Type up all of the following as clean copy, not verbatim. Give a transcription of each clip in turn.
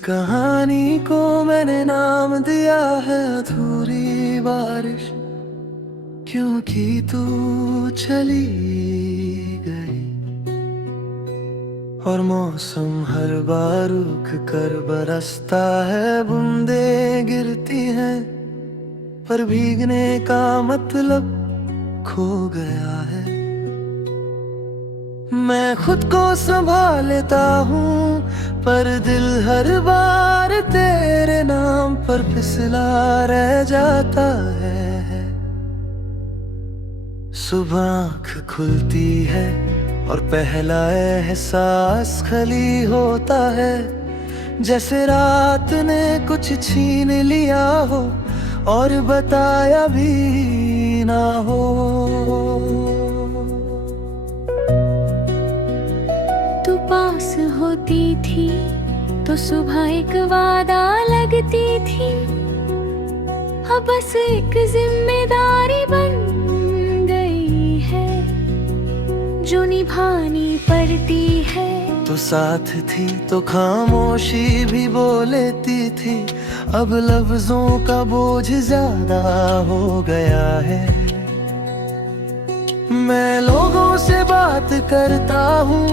कहानी को मैंने नाम दिया है अधूरी बारिश, क्योंकि तू चली गई। और मौसम हर बार रुक कर बरसता है, बूंदें गिरती हैं, पर भीगने का मतलब खो गया है। मैं खुद को संभाल लेता हूँ, पर दिल हर बार तेरे नाम पर फिसला रह जाता है। सुबह आँख खुलती है और पहला एहसास खाली होता है, जैसे रात ने कुछ छीन लिया हो और बताया भी ना हो। तू पास होती थी तो सुबह एक वादा लगती थी, अब बस एक जिम्मेदारी बन गई है जो निभानी पड़ती है। तो साथ थी तो खामोशी भी बोलती थी, अब लफ्जों का बोझ ज्यादा हो गया है। मैं लोगों से बात करता हूँ,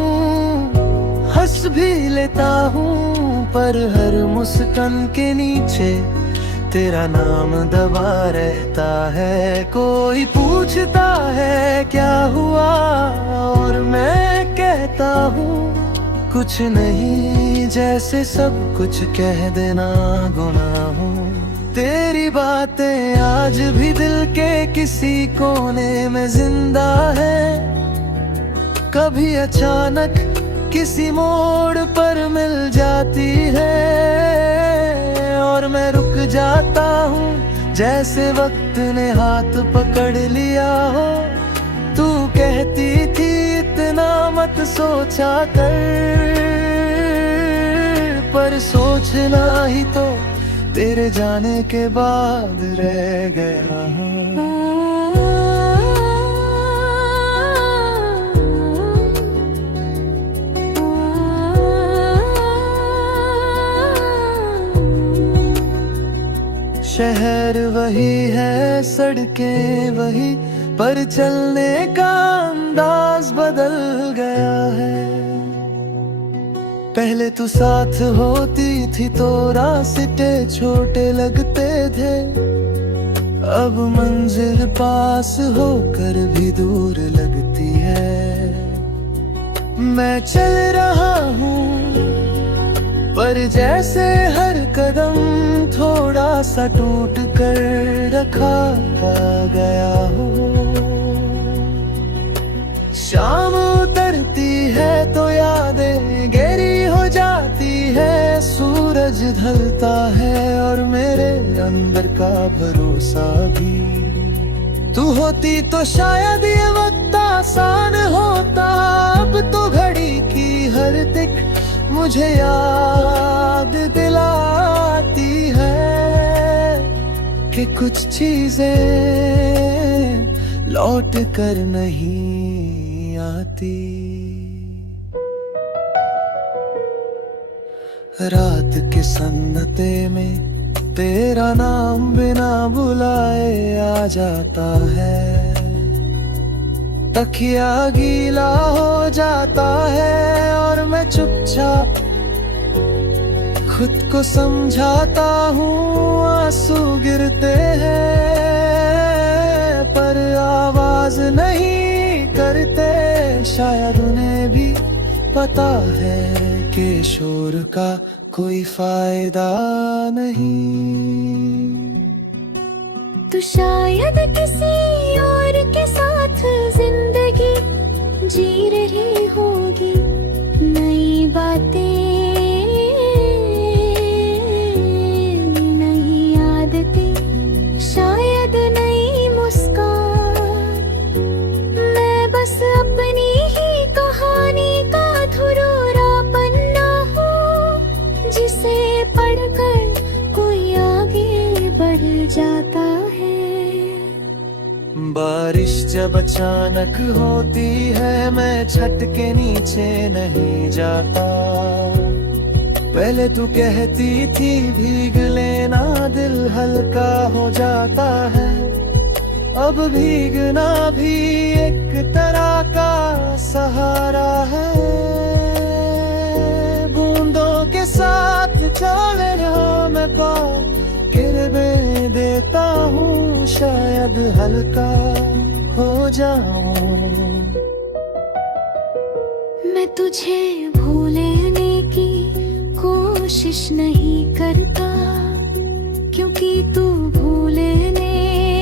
हंस भी लेता हूँ, पर हर मुस्कान के नीचे तेरा नाम दबा रहता है। कोई पूछता है क्या हुआ, और मैं कहता हूँ कुछ नहीं, जैसे सब कुछ कह देना गुनाह हो। तेरी बातें आज भी दिल के किसी कोने में जिंदा है, कभी अचानक किसी मोड़ पर मिल जाती है, और मैं रुक जाता हूँ जैसे वक्त ने हाथ पकड़ लिया हो। तू कहती थी इतना मत सोचा कर, पर सोचना ही तो तेरे जाने के बाद रह गया। शहर वही है, सड़कें वही, पर चलने का अंदाज बदल गया है। पहले तू साथ होती थी तो रास्ते छोटे लगते थे, अब मंजिल पास होकर भी दूर लगती है। मैं चल रहा हूँ, पर जैसे हर कदम थोड़ा सा टूट कर रखा गया हो। शाम उतरती है तो यादें गहरी हो जाती है, सूरज ढलता है और मेरे अंदर का भरोसा भी। तू होती तो शायद ये वक्त आसान होता, अब तो घड़ी की हर तिक मुझे याद दिलाती है कि कुछ चीजें लौट कर नहीं आती। रात के सन्नाटे में तेरा नाम बिना बुलाए आ जाता है, तकिया गीला हो जाता है और मैं चुपचाप खुद को समझाता हूँ। आंसू गिरते हैं पर आवाज नहीं करते, शायद उन्हें भी पता है कि शोर का कोई फायदा नहीं। तू शायद किसी और के साथ जिंदगी जी रही होगी, नई बातें, नई आदतें, शायद नई मुस्कान। मैं बस अपनी ही कहानी का अधूरा पन्ना हूँ, जिसे पढ़कर कोई आगे बढ़ जाता है। बारिश जब अचानक होती है, मैं छत के नीचे नहीं जाता, पहले तू कहती थी भीग लेना दिल हल्का हो जाता है, अब भीगना भी एक तरह का सहारा है। बूंदों के साथ चल रहा मैं पार, गिरवे देता हूँ शायद हल्का हो जाऊं। मैं तुझे भूलने की कोशिश नहीं करता, क्योंकि तू भूलने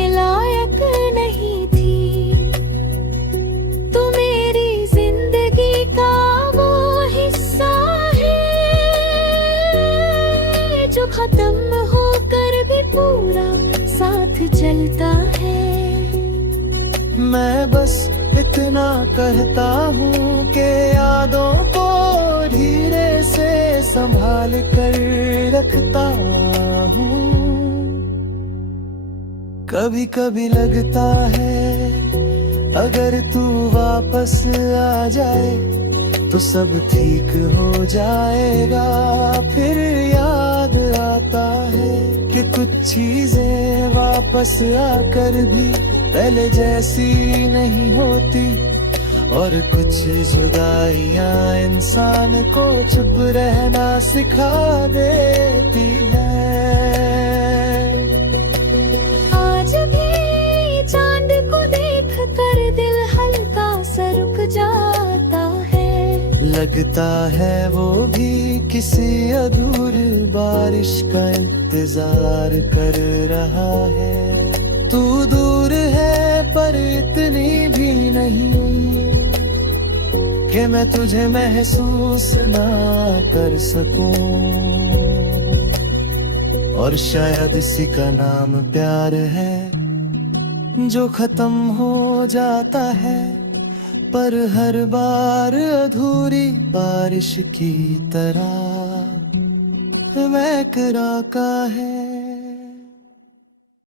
लायक नहीं थी। तू मेरी जिंदगी का वो हिस्सा है जो खत्म होकर भी पूरा साथ चलता है। मैं बस इतना कहता हूँ कि यादों को धीरे से संभाल कर रखता हूँ। कभी कभी लगता है अगर तू वापस आ जाए तो सब ठीक हो जाएगा। फिर याद आता है कि कुछ चीजें वापस आकर भी पहले जैसी नहीं होती, और कुछ जुदाइयां इंसान को चुप रहना सिखा देती है। आज भी चांद को देख कर दिल हल्का सा रुक जाता है। लगता है वो भी किसी अधूरी बारिश का इंतजार कर रहा है। तू दूर है पर इतनी भी नहीं कि मैं तुझे महसूस ना कर सकूं। और शायद इसी का नाम प्यार है, जो खत्म हो जाता है पर हर बार अधूरी बारिश की तरह महक रहा है।